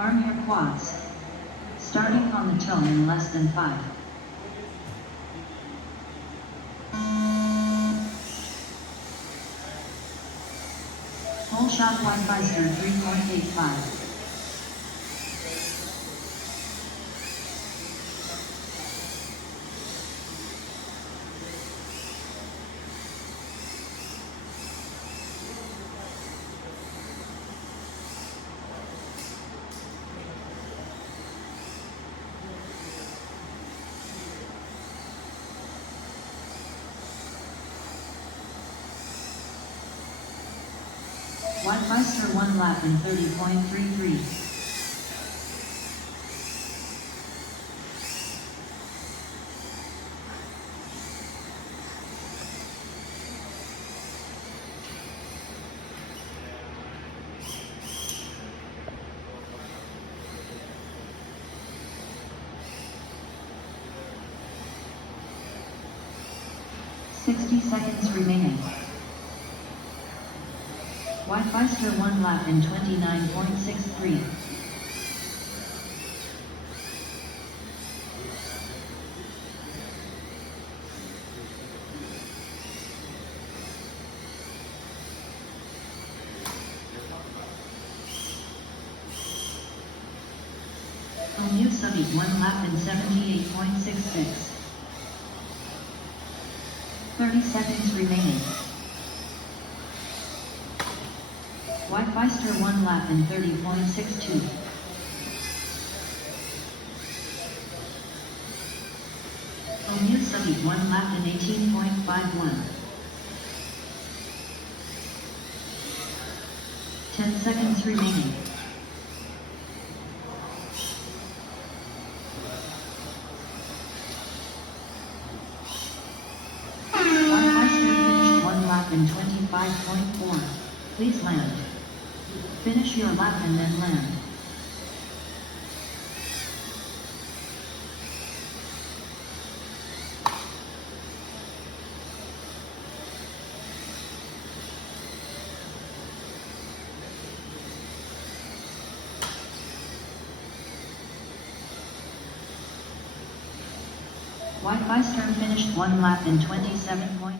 Arm your quads. Starting on the toe in less than 5. Whole shot Weichmeister 3.85. Weichmeister 1 lap in 30.33. Seconds remaining. Weichmeister 1 lap in 29.63. New Summit 1 lap in 78.66. 30 seconds remaining. Weichmeister 1 lap in 30.62. New Summit 1 lap in 18.51. 10 seconds remaining. Weichmeister finished 1 lap in 25.4. Please land. Finish your lap and then land. Weichmeister finished 1 lap in 27.5.